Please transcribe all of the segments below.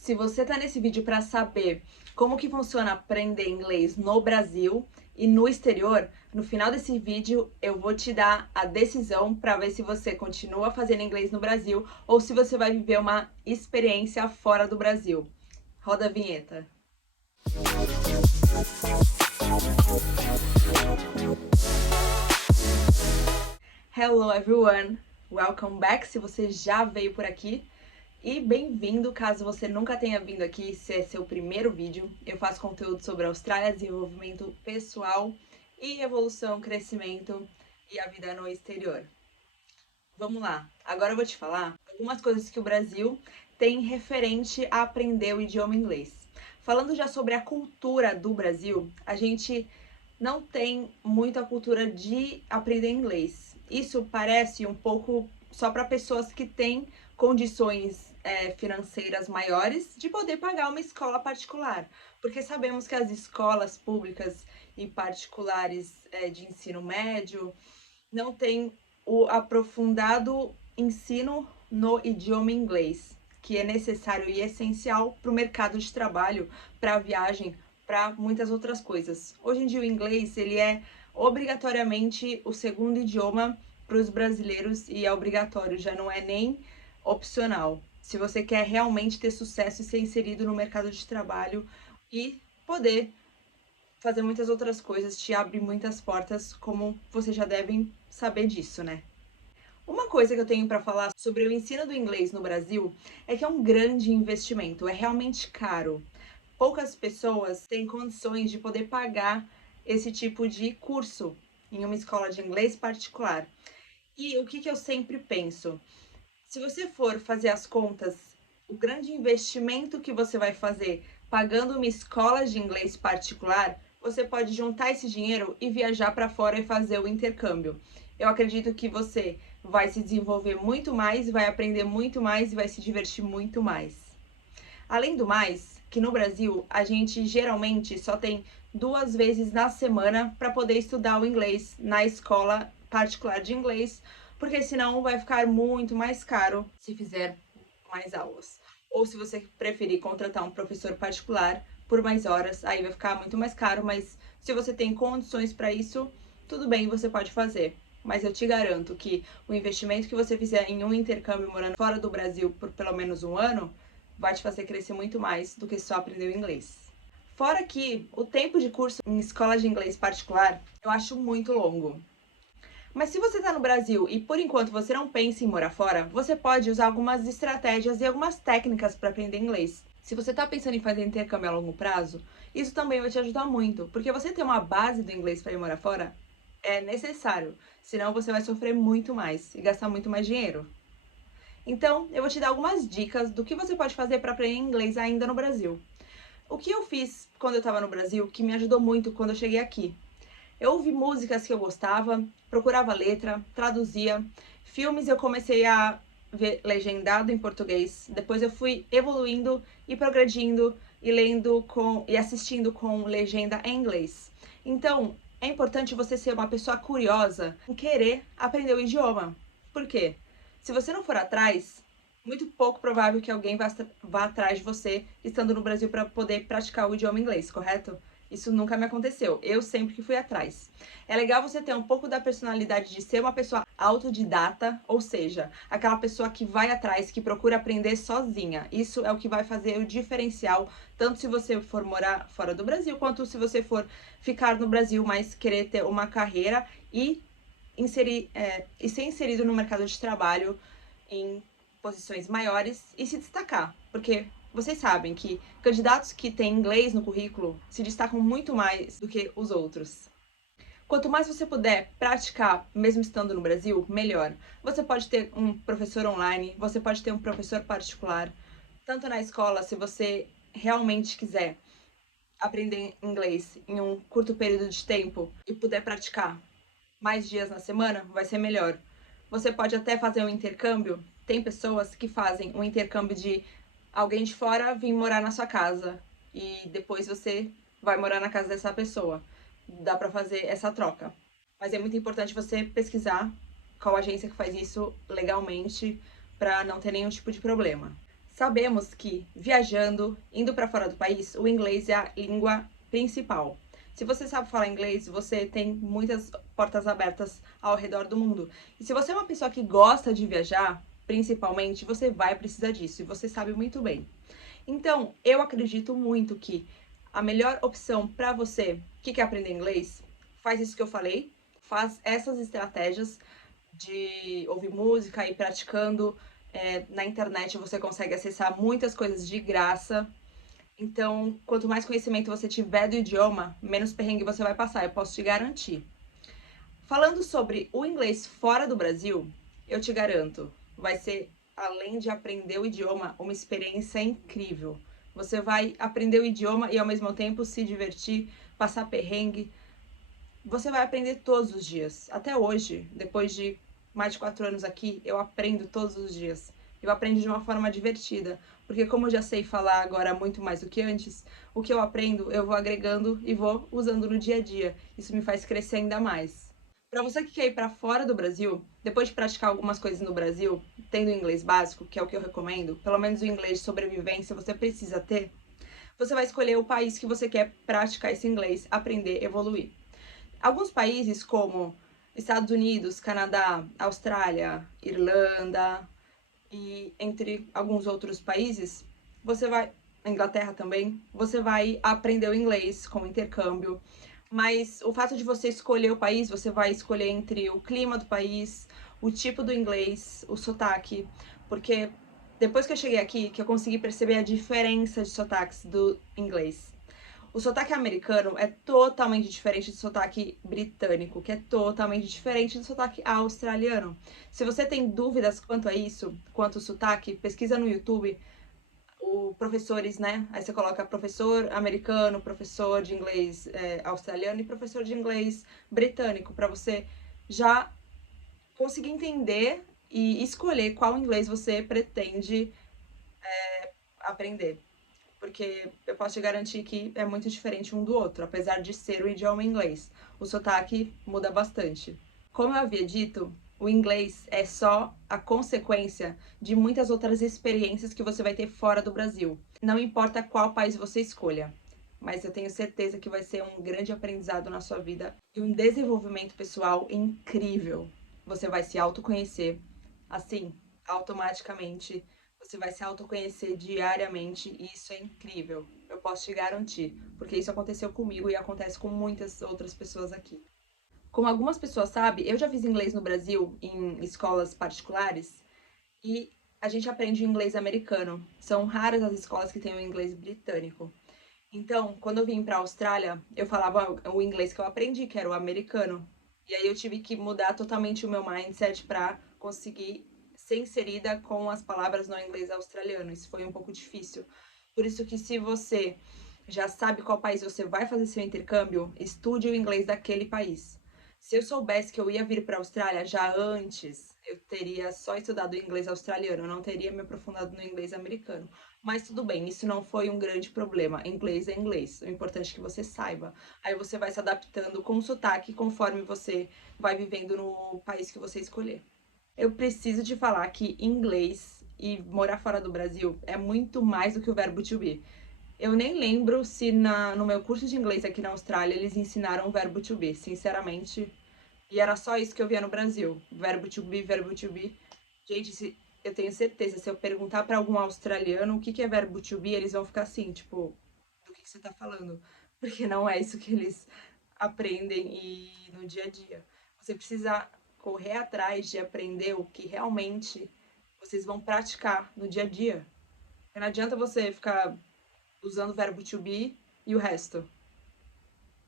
Se você tá nesse vídeo para saber como que funciona aprender inglês no Brasil e no exterior, no final desse vídeo eu vou te dar a decisão para ver se você continua fazendo inglês no Brasil ou se você vai viver uma experiência fora do Brasil. Roda a vinheta. Hello everyone, welcome back se você já veio por aqui. E bem-vindo, caso você nunca tenha vindo aqui, se é seu primeiro vídeo. Eu faço conteúdo sobre Austrália, desenvolvimento pessoal e evolução, crescimento e a vida no exterior. Vamos lá, agora eu vou te falar algumas coisas que o Brasil tem referente a aprender o idioma inglês. Falando já sobre a cultura do Brasil, a gente não tem muita cultura de aprender inglês. Isso parece um pouco só para pessoas que têm condições financeiras maiores de poder pagar uma escola particular, porque sabemos que as escolas públicas e particulares de ensino médio não têm o aprofundado ensino no idioma inglês, que é necessário e essencial para o mercado de trabalho, para a viagem, para muitas outras coisas. Hoje em dia o inglês ele é obrigatoriamente o segundo idioma para os brasileiros e é obrigatório, já não é nem opcional. Se você quer realmente ter sucesso e ser inserido no mercado de trabalho e poder fazer muitas outras coisas, te abre muitas portas, como vocês já devem saber disso, né? Uma coisa que eu tenho para falar sobre o ensino do inglês no Brasil é que é um grande investimento, é realmente caro. Poucas pessoas têm condições de poder pagar esse tipo de curso em uma escola de inglês particular. E o que eu sempre penso? Se você for fazer as contas, o grande investimento que você vai fazer pagando uma escola de inglês particular, você pode juntar esse dinheiro e viajar para fora e fazer o intercâmbio. Eu acredito que você vai se desenvolver muito mais, vai aprender muito mais e vai se divertir muito mais. Além do mais, que no Brasil a gente geralmente só tem 2 vezes na semana para poder estudar o inglês na escola particular de inglês, porque senão vai ficar muito mais caro se fizer mais aulas. Ou se você preferir contratar um professor particular por mais horas, aí vai ficar muito mais caro, mas se você tem condições para isso, tudo bem, você pode fazer. Mas eu te garanto que o investimento que você fizer em um intercâmbio morando fora do Brasil por pelo menos um ano vai te fazer crescer muito mais do que só aprender o inglês. Fora que o tempo de curso em escola de inglês particular eu acho muito longo. Mas se você está no Brasil e por enquanto você não pensa em morar fora, você pode usar algumas estratégias e algumas técnicas para aprender inglês. Se você está pensando em fazer intercâmbio a longo prazo, isso também vai te ajudar muito, porque você ter uma base do inglês para ir morar fora é necessário, senão você vai sofrer muito mais e gastar muito mais dinheiro. Então, eu vou te dar algumas dicas do que você pode fazer para aprender inglês ainda no Brasil. O que eu fiz quando eu estava no Brasil, que me ajudou muito quando eu cheguei aqui? Eu ouvi músicas que eu gostava, procurava letra, traduzia. Filmes eu comecei a ver legendado em português. Depois eu fui evoluindo e progredindo e lendo e assistindo com legenda em inglês. Então, é importante você ser uma pessoa curiosa em querer aprender o idioma. Por quê? Se você não for atrás, muito pouco provável que alguém vá atrás de você estando no Brasil para poder praticar o idioma inglês, correto? Isso nunca me aconteceu. Eu sempre que fui atrás. É legal você ter um pouco da personalidade de ser uma pessoa autodidata, ou seja, aquela pessoa que vai atrás, que procura aprender sozinha. Isso é o que vai fazer o diferencial, tanto se você for morar fora do Brasil, quanto se você for ficar no Brasil, mas querer ter uma carreira e ser inserido no mercado de trabalho em posições maiores e se destacar, porque vocês sabem que candidatos que têm inglês no currículo se destacam muito mais do que os outros. Quanto mais você puder praticar, mesmo estando no Brasil, melhor. Você pode ter um professor online, você pode ter um professor particular, tanto na escola, se você realmente quiser aprender inglês em um curto período de tempo e puder praticar mais dias na semana, vai ser melhor. Você pode até fazer um intercâmbio. Tem pessoas que fazem um intercâmbio de alguém de fora vir morar na sua casa e depois você vai morar na casa dessa pessoa. Dá pra fazer essa troca. Mas é muito importante você pesquisar qual agência que faz isso legalmente para não ter nenhum tipo de problema. Sabemos que viajando, indo para fora do país, o inglês é a língua principal. Se você sabe falar inglês, você tem muitas portas abertas ao redor do mundo. E se você é uma pessoa que gosta de viajar, principalmente, você vai precisar disso e você sabe muito bem. Então, eu acredito muito que a melhor opção para você que quer aprender inglês, faz isso que eu falei, faz essas estratégias de ouvir música e praticando. Na internet você consegue acessar muitas coisas de graça. Então, quanto mais conhecimento você tiver do idioma, menos perrengue você vai passar, eu posso te garantir. Falando sobre o inglês fora do Brasil, eu te garanto, vai ser, além de aprender o idioma, uma experiência incrível. Você vai aprender o idioma e ao mesmo tempo se divertir, passar perrengue. Você vai aprender todos os dias. Até hoje, depois de mais de 4 anos aqui, eu aprendo todos os dias. Eu aprendo de uma forma divertida, porque como eu já sei falar agora muito mais do que antes, o que eu aprendo eu vou agregando e vou usando no dia a dia. Isso me faz crescer ainda mais. Para você que quer ir para fora do Brasil, depois de praticar algumas coisas no Brasil, tendo inglês básico, que é o que eu recomendo, pelo menos o inglês de sobrevivência você precisa ter, você vai escolher o país que você quer praticar esse inglês, aprender, evoluir. Alguns países como Estados Unidos, Canadá, Austrália, Irlanda e entre alguns outros países, você vai, Inglaterra também, você vai aprender o inglês com intercâmbio. Mas o fato de você escolher o país, você vai escolher entre o clima do país, o tipo do inglês, o sotaque, porque depois que eu cheguei aqui, que eu consegui perceber a diferença de sotaques do inglês. O sotaque americano é totalmente diferente do sotaque britânico, que é totalmente diferente do sotaque australiano. Se você tem dúvidas quanto a isso, quanto ao sotaque, pesquisa no YouTube o professores, né? Aí você coloca professor americano, professor de inglês australiano e professor de inglês britânico, para você já conseguir entender e escolher qual inglês você pretende aprender. Porque eu posso te garantir que é muito diferente um do outro, apesar de ser o idioma inglês. O sotaque muda bastante. Como eu havia dito, o inglês é só a consequência de muitas outras experiências que você vai ter fora do Brasil. Não importa qual país você escolha, mas eu tenho certeza que vai ser um grande aprendizado na sua vida e um desenvolvimento pessoal incrível. Você vai se autoconhecer, assim, automaticamente. Você vai se autoconhecer diariamente e isso é incrível. Eu posso te garantir, porque isso aconteceu comigo e acontece com muitas outras pessoas aqui. Como algumas pessoas sabem, eu já fiz inglês no Brasil em escolas particulares e a gente aprende inglês americano. São raras as escolas que têm o inglês britânico. Então, quando eu vim para a Austrália, eu falava o inglês que eu aprendi, que era o americano. E aí eu tive que mudar totalmente o meu mindset para conseguir ser inserida com as palavras no inglês australiano. Isso foi um pouco difícil. Por isso que se você já sabe qual país você vai fazer seu intercâmbio, estude o inglês daquele país. Se eu soubesse que eu ia vir para a Austrália já antes, eu teria só estudado o inglês australiano, eu não teria me aprofundado no inglês americano. Mas tudo bem, isso não foi um grande problema. Inglês é inglês. O importante é que você saiba. Aí você vai se adaptando com o sotaque conforme você vai vivendo no país que você escolher. Eu preciso te falar que inglês e morar fora do Brasil é muito mais do que o verbo to be. Eu nem lembro se no meu curso de inglês aqui na Austrália eles ensinaram o verbo to be, sinceramente. E era só isso que eu via no Brasil. Verbo to be, verbo to be. Gente, eu tenho certeza, se eu perguntar para algum australiano o que é verbo to be, eles vão ficar assim, tipo, do que você tá falando? Porque não é isso que eles aprendem e no dia a dia. Você precisa correr atrás de aprender o que realmente vocês vão praticar no dia a dia. Não adianta você ficar usando o verbo to be e o resto.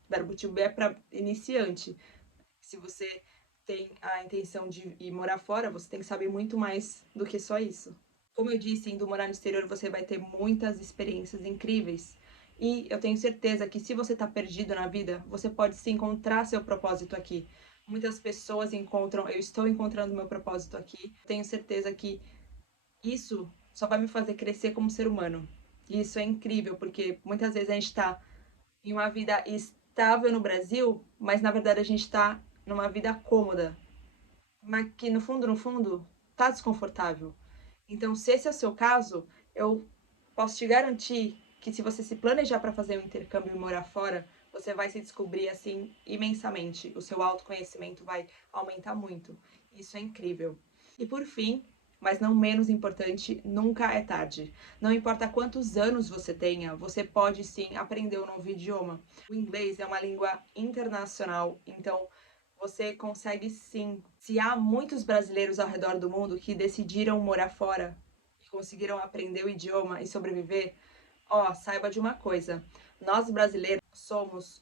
Verbo to be é para iniciante. Se você tem a intenção de ir morar fora, você tem que saber muito mais do que só isso. Como eu disse, indo morar no exterior, você vai ter muitas experiências incríveis. E eu tenho certeza que se você está perdido na vida, você pode se encontrar seu propósito aqui. Muitas pessoas encontram, eu estou encontrando meu propósito aqui. Tenho certeza que isso só vai me fazer crescer como ser humano. E isso é incrível, porque muitas vezes a gente está em uma vida estável no Brasil, mas na verdade a gente está numa vida cômoda, mas que no fundo, tá desconfortável. Então, se esse é o seu caso, Eu posso te garantir que se você se planejar para fazer um intercâmbio e morar fora, você vai se descobrir assim imensamente. O seu autoconhecimento vai aumentar muito. Isso é incrível. E por fim, mas não menos importante, nunca é tarde. Não importa quantos anos você tenha, você pode sim aprender um novo idioma. O inglês é uma língua internacional, então você consegue sim. Se há muitos brasileiros ao redor do mundo que decidiram morar fora e conseguiram aprender o idioma e sobreviver, ó, saiba de uma coisa: nós brasileiros somos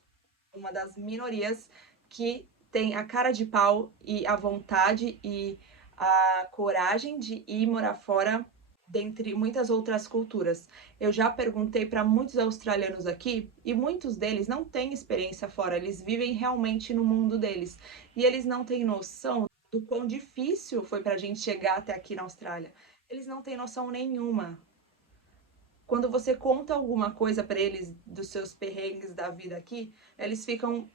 uma das minorias que tem a cara de pau e a vontade e a coragem de ir morar fora, dentre muitas outras culturas. Eu já perguntei para muitos australianos aqui e muitos deles não têm experiência fora, eles vivem realmente no mundo deles e eles não têm noção do quão difícil foi para a gente chegar até aqui na Austrália. Eles não têm noção nenhuma. Quando você conta alguma coisa para eles dos seus perrengues da vida aqui, eles ficam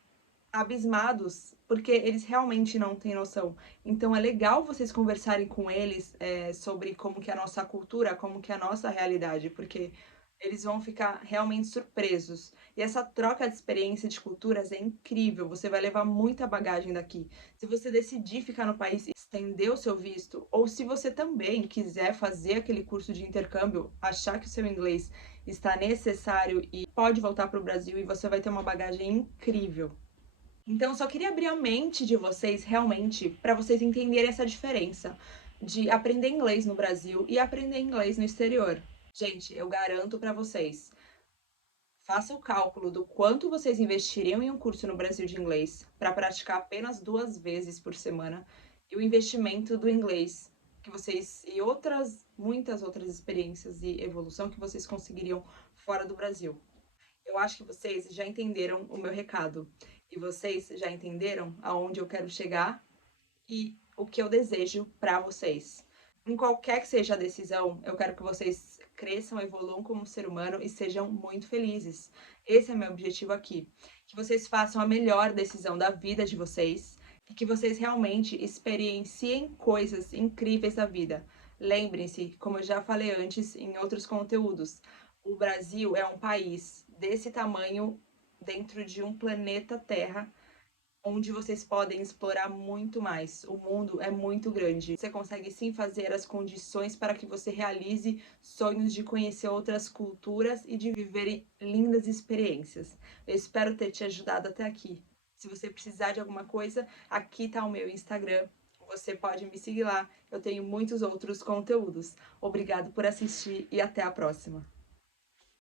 abismados, porque eles realmente não têm noção. Então é legal vocês conversarem com eles sobre como que é a nossa cultura, como que é a nossa realidade, porque eles vão ficar realmente surpresos. E essa troca de experiência de culturas é incrível, você vai levar muita bagagem daqui. Se você decidir ficar no país e estender o seu visto, ou se você também quiser fazer aquele curso de intercâmbio, achar que o seu inglês está necessário e pode voltar para o Brasil e você vai ter uma bagagem incrível. Então, eu só queria abrir a mente de vocês realmente para vocês entenderem essa diferença de aprender inglês no Brasil e aprender inglês no exterior. Gente, eu garanto para vocês, faça o cálculo do quanto vocês investiriam em um curso no Brasil de inglês para praticar apenas 2 vezes por semana e o investimento do inglês que vocês e outras muitas outras experiências e evolução que vocês conseguiriam fora do Brasil. Eu acho que vocês já entenderam o meu recado e vocês já entenderam aonde eu quero chegar e o que eu desejo para vocês. Em qualquer que seja a decisão, eu quero que vocês cresçam, evoluam como ser humano e sejam muito felizes. Esse é meu objetivo aqui. Que vocês façam a melhor decisão da vida de vocês e que vocês realmente experienciem coisas incríveis da vida. Lembrem-se, como eu já falei antes em outros conteúdos, o Brasil é um país desse tamanho dentro de um planeta Terra onde vocês podem explorar muito mais. O mundo é muito grande. Você consegue sim fazer as condições para que você realize sonhos de conhecer outras culturas e de viver lindas experiências. Eu espero ter te ajudado até aqui. Se você precisar de alguma coisa, aqui está o meu Instagram. Você pode me seguir lá. Eu tenho muitos outros conteúdos. Obrigado por assistir e até a próxima.